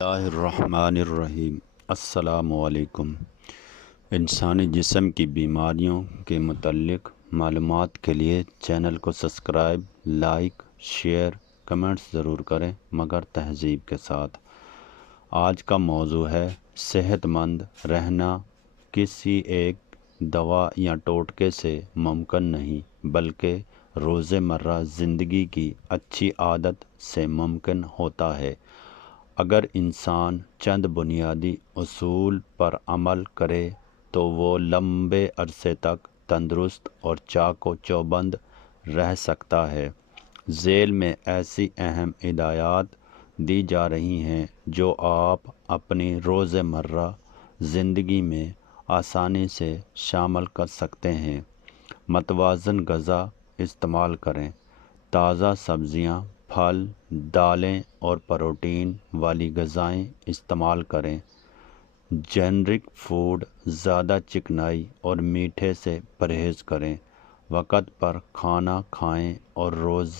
اللہ الرحمن الرحیم۔ السلام علیکم۔ انسانی جسم کی بیماریوں کے متعلق معلومات کے لیے چینل کو سبسکرائب، لائک، شیئر، کمنٹس ضرور کریں مگر تہذیب کے ساتھ۔ آج کا موضوع ہے صحت مند رہنا کسی ایک دوا یا ٹوٹکے سے ممکن نہیں بلکہ روزمرہ زندگی کی اچھی عادت سے ممکن ہوتا ہے۔ اگر انسان چند بنیادی اصول پر عمل کرے تو وہ لمبے عرصے تک تندرست اور چاق و چوبند رہ سکتا ہے۔ ذیل میں ایسی اہم ہدایات دی جا رہی ہیں جو آپ اپنی روزمرہ زندگی میں آسانی سے شامل کر سکتے ہیں۔ متوازن غذا استعمال کریں۔ تازہ سبزیاں، پھل، دالیں اور پروٹین والی غذائیں استعمال کریں۔ جنرک فوڈ، زیادہ چکنائی اور میٹھے سے پرہیز کریں۔ وقت پر کھانا کھائیں اور روز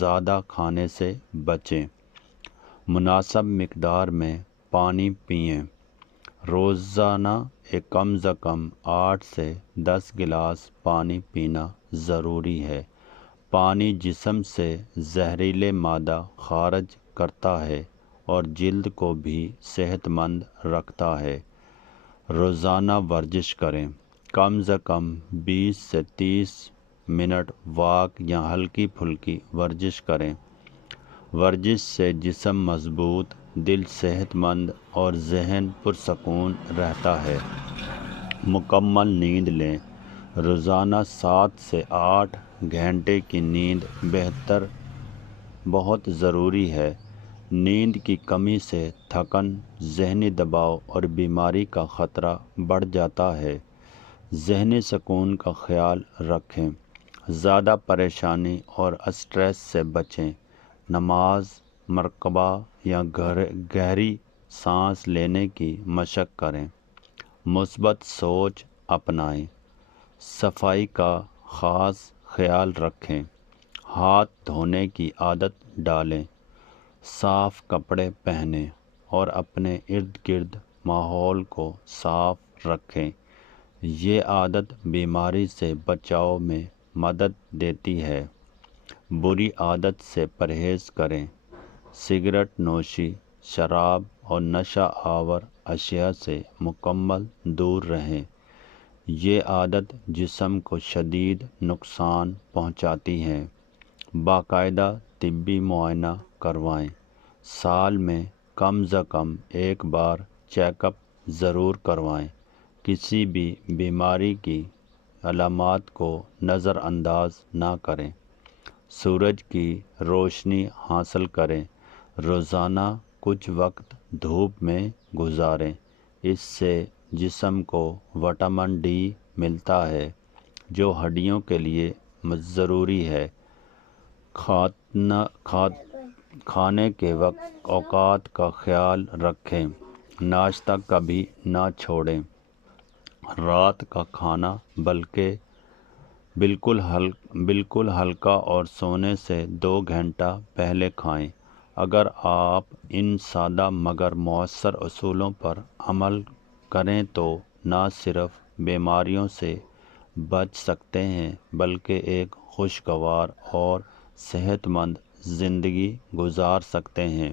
زیادہ کھانے سے بچیں۔ مناسب مقدار میں پانی پئیں۔ روزانہ کم از کم 8 سے 10 گلاس پانی پینا ضروری ہے۔ پانی جسم سے زہریلے مادہ خارج کرتا ہے اور جلد کو بھی صحت مند رکھتا ہے۔ روزانہ ورزش کریں۔ کم از کم 20 سے 30 منٹ واک یا ہلکی پھلکی ورزش کریں۔ ورزش سے جسم مضبوط، دل صحت مند اور ذہن پرسکون رہتا ہے۔ مکمل نیند لیں۔ روزانہ 7 سے 8 گھنٹے کی نیند بہت ضروری ہے۔ نیند کی کمی سے تھکن، ذہنی دباؤ اور بیماری کا خطرہ بڑھ جاتا ہے۔ ذہنی سکون کا خیال رکھیں۔ زیادہ پریشانی اور اسٹریس سے بچیں۔ نماز، مراقبہ یا گہری سانس لینے کی مشق کریں۔ مثبت سوچ اپنائیں۔ صفائی کا خاص خیال رکھیں۔ ہاتھ دھونے کی عادت ڈالیں۔ صاف کپڑے پہنیں اور اپنے ارد گرد ماحول کو صاف رکھیں۔ یہ عادت بیماری سے بچاؤ میں مدد دیتی ہے۔ بری عادت سے پرہیز کریں۔ سگریٹ نوشی، شراب اور نشہ آور اشیاء سے مکمل دور رہیں۔ یہ عادت جسم کو شدید نقصان پہنچاتی ہے۔ باقاعدہ طبی معائنہ کروائیں۔ سال میں کم از کم ایک بار چیک اپ ضرور کروائیں۔ کسی بھی بیماری کی علامات کو نظر انداز نہ کریں۔ سورج کی روشنی حاصل کریں۔ روزانہ کچھ وقت دھوپ میں گزاریں۔ اس سے جسم کو وٹامن ڈی ملتا ہے جو ہڈیوں کے لیے ضروری ہے۔ کھانے کے اوقات کا خیال رکھیں۔ ناشتہ کبھی نہ چھوڑیں۔ رات کا کھانا بالکل ہلکا اور سونے سے 2 گھنٹہ پہلے کھائیں۔ اگر آپ ان سادہ مگر مؤثر اصولوں پر عمل کریں تو نہ صرف بیماریوں سے بچ سکتے ہیں بلکہ ایک خوشگوار اور صحت مند زندگی گزار سکتے ہیں۔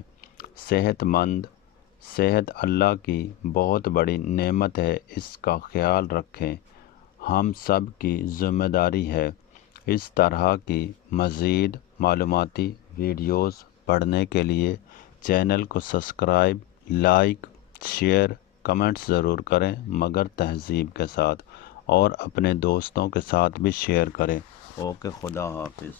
صحت اللہ کی بہت بڑی نعمت ہے، اس کا خیال رکھیں۔ ہم سب کی ذمہ داری ہے۔ اس طرح کی مزید معلوماتی ویڈیوز پڑھنے کے لیے چینل کو سبسکرائب، لائک، شیئر، کمنٹس ضرور کریں مگر تہذیب کے ساتھ، اور اپنے دوستوں کے ساتھ بھی شیئر کریں۔ اوکے، خدا حافظ۔